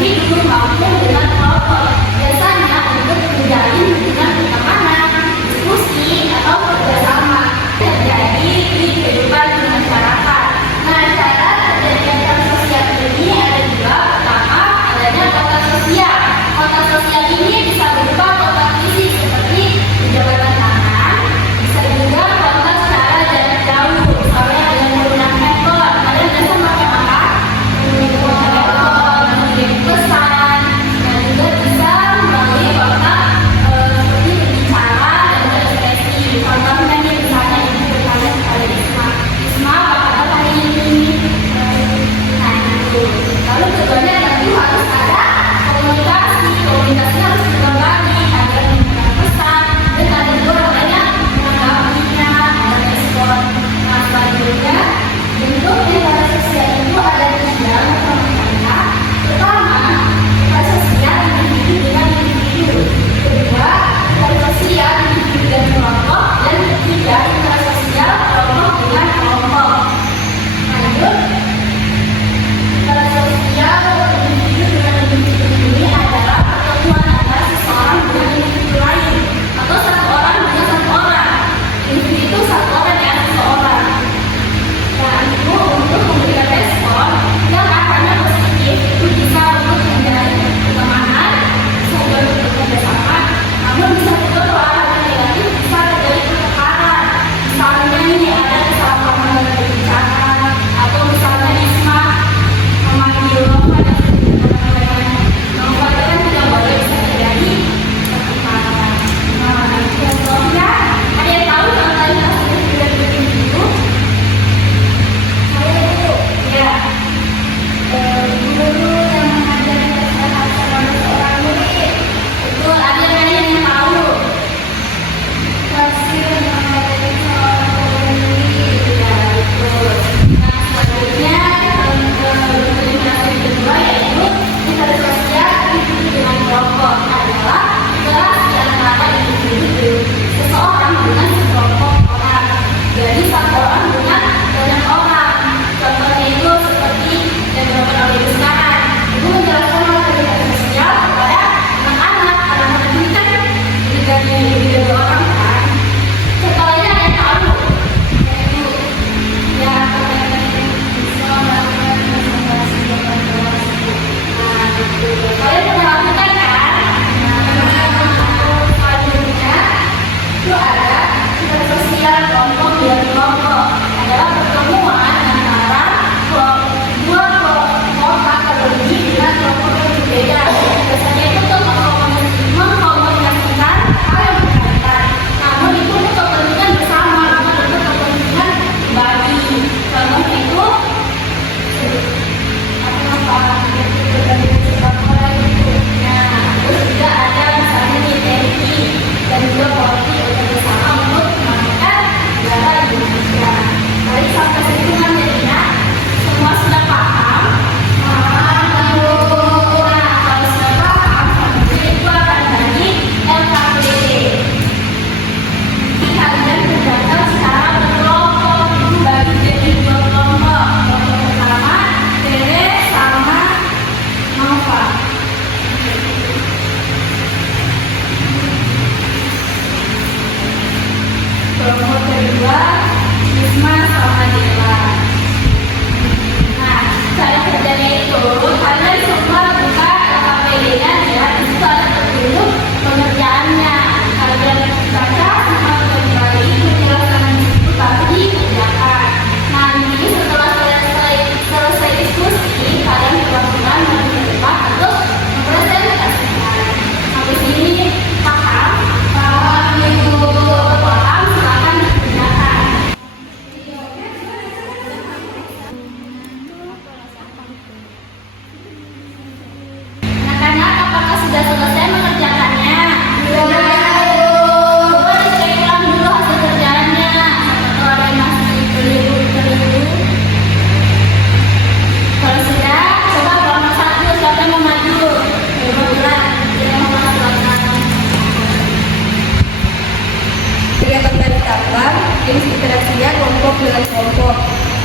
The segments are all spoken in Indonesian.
membagi duduk waktu dengan kelompok, biasanya untuk menjalin hubungan pertemanan, diskusi, atau kerjasama terjadi di kehidupan masyarakat. Nah, cara terjadinya peran sosial ini ada juga. Pertama, adanya kontak sosial. Kontak sosial ini bisa berupa kontak fisik seperti jabatan tangan, bisa juga kontak secara jarak jauh, misalnya dengan menggunakan handphone. Kalian biasa pakai apa? Mengirim pesan, dan juga bisa melalui kontak seperti berbicara dan berekspresi. Contohnya nih, misalnya ibu bertanya kepada Isma, Isma apa kabar hari ini? Nah itu. Lalu keduanya tentu harus ada komunikasi. Komunikasinya harus berbagi agar memberikan pesan dan ada juga namanya menanggapinya, ada respon. Nah selanjutnya bentuk lingkaran sosial itu ada tiga utamanya. Pertama, lingkaran sosial individu dengan individu. Kedua, lingkaran sosial individu dan kelompok. Dan ketiga, lingkaran sosial kelompok dengan kelompok. Lanjut, lingkaran sosial individu dengan individu ini adalah pertemuan antara seseorang dengan individu lain atau satu orang dengan satu orang. Individu itu satu orang ya, seseorang. Nah, itu untuk memberikan respon yang akannya positif, itu bisa untuk menjalin pertemanan, bisa juga untuk bekerja sama, namun bisa juga kalau arahnya negatif bisa terjadi pertengkaran. Misalnya ini ada kesalahpahaman dalam berbicara, atau misalnya Isma memanggil Nova dan Nova itu kan tidak boleh, bisa terjadi pertengkaran. Nah, contohnya, ada yang tahu contohnya individu dan individu? Ya, guru yang mengajarkan kesehatan kepada seorang murid. Betul, ada yang tahu? Kasih yang mengajarkan seorang murid. Ya, betul. Nah, selanjutnya bentuk lingkaran kedua yaitu lingkaran sosial individu dengan kelompok adalah interaksi antara individu seseorang dengan sekelompok orang. Jadi satu orang dengan banyak orang. Contohnya itu seperti yang dilakukan oleh ibu sekarang. Ibu menjelaskan hal lingkaran sosial kepada anak-anak. Anak-anak ini kan dari dua orang kan. Contohnya ada yang tahu? Yaitu ya bisa melakukan presentasi depan kelas. Nah, itu. Kalian pernah lakukan kan? Selanjutnya itu ada lingkaran sosial kelompok dan kelompok adalah pertemuan antara dua kelompok atau lebih dengan kelompok yang berbeda. Biasanya itu untuk mengkomunikasikan hal yang berkaitan. Namun itu untuk kepentingan bersama, bukan untuk kepentingan pribadi. Contohnya itu terus juga ada misalnya nih TNI dan juga Polri bekerjasama untuk mengamankan negara Indonesia. Baik, sampai situ kan jadinya semua sudah paham. Nah, kalau sudah paham, selanjutnya itu akan jadi LKPD. Kalian kerjakan secara berkelompok, dibagi jadi dua kelompok. Kelompok pertama Tere sama Nova. Kelompok kedua Isma sama Dewa. Nah, cara kerjanya itu kalian semua buka LKPD-nya ya, di situ ada tertulis pengerjaannya. Kalian baca sama kembali penjelasan itu baru dikerjakan. Nanti setelah selesai diskusi, kalian keluar menuju ke depan untuk mempresentasikan. Habis ini paham? Paham itu. Paham, silakan dikerjakan. Anak-anak, apakah sudah selesai mengerjakannya? Coba dicek ulang dulu hasil kerjaannya. Atau ada yang masih keliru. Kalau sudah, coba kelompok satu, siapa yang mau maju? Bulan, yang mau silakan. Kegiatan tadi gambar, jenis interaksinya kelompok dengan kelompok.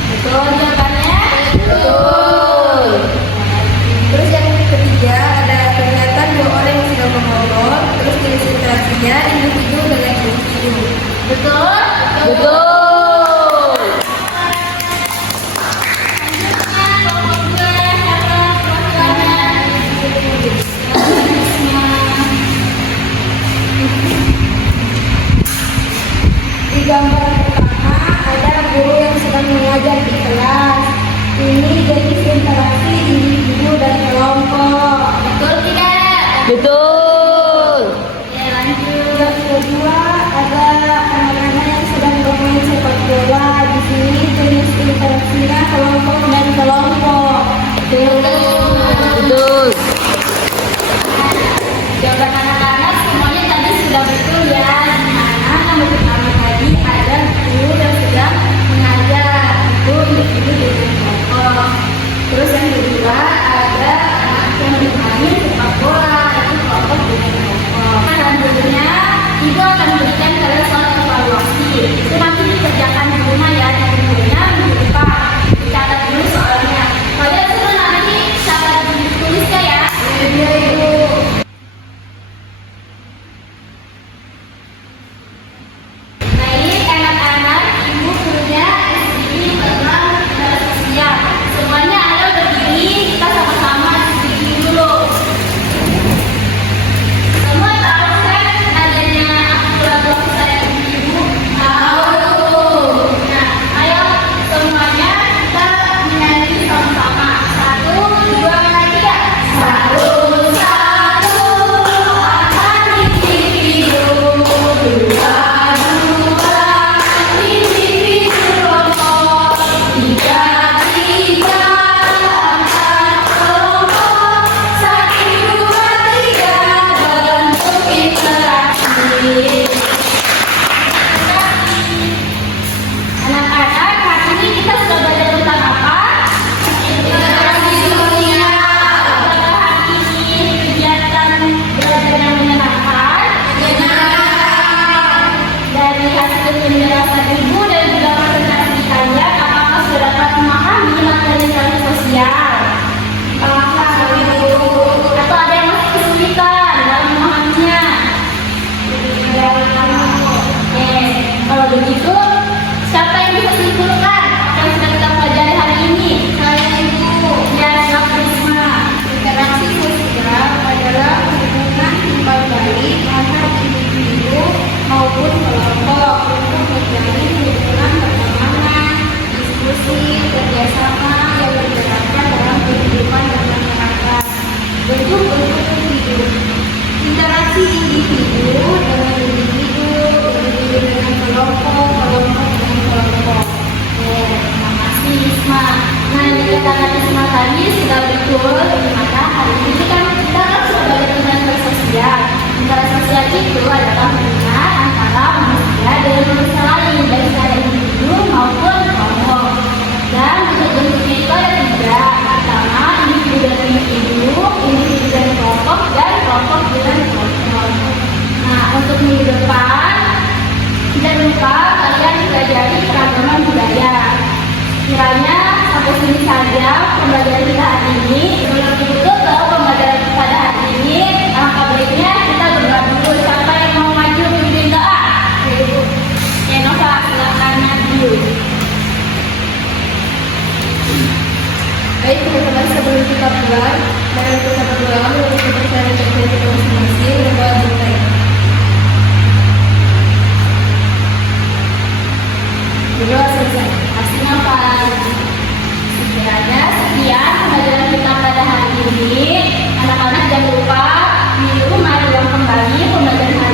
Betul jawabannya? Betul. Terus yang ketiga, mengajar individu dengan individu. Betul? Betul. Selanjutnya kelompok 2 siapa perwakilannya? Di gambar pertama ada guru yang sedang mengajar di kelas. Ini jenis interaksi individu dan kelompok. Betul tidak? Betul. Oke, lanjut. Yang kedua ada anak-anak yang sedang bermain sepak bola. Di sini jenis interaksinya kelompok dan kelompok. Betul. Jawaban anak-anak semuanya tadi sudah betul ya. Dimana nomor pertama tadi ada guru yang sedang mengajar, itu individu dengan kelompok. Terus yang kedua ada anak yang bermain sepak bola, itu kelompok dengan kelompok. Selanjutnya ibu akan memberikan kalian soal evaluasi. Itu nanti dikerjakan di rumah ya, di bukunya minggu depan. Dicatat dulu soalnya. Kalian semua nanti catat ditulisnya ya. Iya ibu. Baik, anak-anak, ibu gurunya di sini tentang sosial. Semuanya ayo berdiri, kita sama-sama berdiri dulu. Semua tahu kan adanya aturan saya ibu? Tahu. Nah, ayo semuanya kita menyanyi sama-sama. 1, 2, 3. 1, 1, akan individu. 2, 2, individu kelompok. 3, 3, antar kelompok. 1, 2, 3, bentuk interaksi. Anak-anak, hari ini kita sudah belajar tentang apa? Interaksi sosial. Apakah hari ini kegiatan belajar yang menyenangkan? Menyenangkan. Dari hasil penjelasan ibu dan juga presentasi kalian, apakah sudah dapat memahami materi interaksi sosial? Paham, ibu. Atau ada yang masih kesulitan dalam memahaminya? Oke, kalau begitu, siapa yang bisa simpulkan apa yang sudah kita pelajari hari ini? Saya ibu. Ya, siap Risma. Interaksi sosial adalah hubungan timbal balik antar individu maupun kelompok untuk menjalin hubungan pertemanan, diskusi, kerjasama yang diterapkan dalam kehidupan bermasyarakat. Bentuk-bentuk individu. Interaksi individu dengan individu, individu dengan kelompok, kelompok dengan kelompok. Oke, terima kasih Risma. Nah, yang dikatakan Risma tadi sudah betul. Maka hari ini kan kita sudah belajar tentang interaksi sosial. Interaksi sosial itu adalah hubungan antara manusia dengan manusia lain, baik secara individu maupun kelompok. Dan bentuk-bentuknya itu ada 3. Pertama, individu dengan individu, individu dengan kelompok, dan kelompok dengan kelompok. Nah, untuk minggu depan, jangan lupa kalian pelajari keragaman budaya. Kiranya sampai sini saja pembelajaran kita hari ini. Sebelum ditutup pembelajaran kita pada hari ini, langkah baiknya kita berdoa dulu. Siapa yang mau maju pimpin doa? Ibu. Ya, Nova, silakan maju. Baik teman-teman, sebelum kita pulang, mari kita berdoa untuk kepercayaan terjadi kita masing-masing berdoa kita. Berdoa selesai. Pastinya Pak. Sekiranya sekian pembelajaran kita pada hari ini. Anak-anak jangan lupa di rumah diulang kembali pembelajaran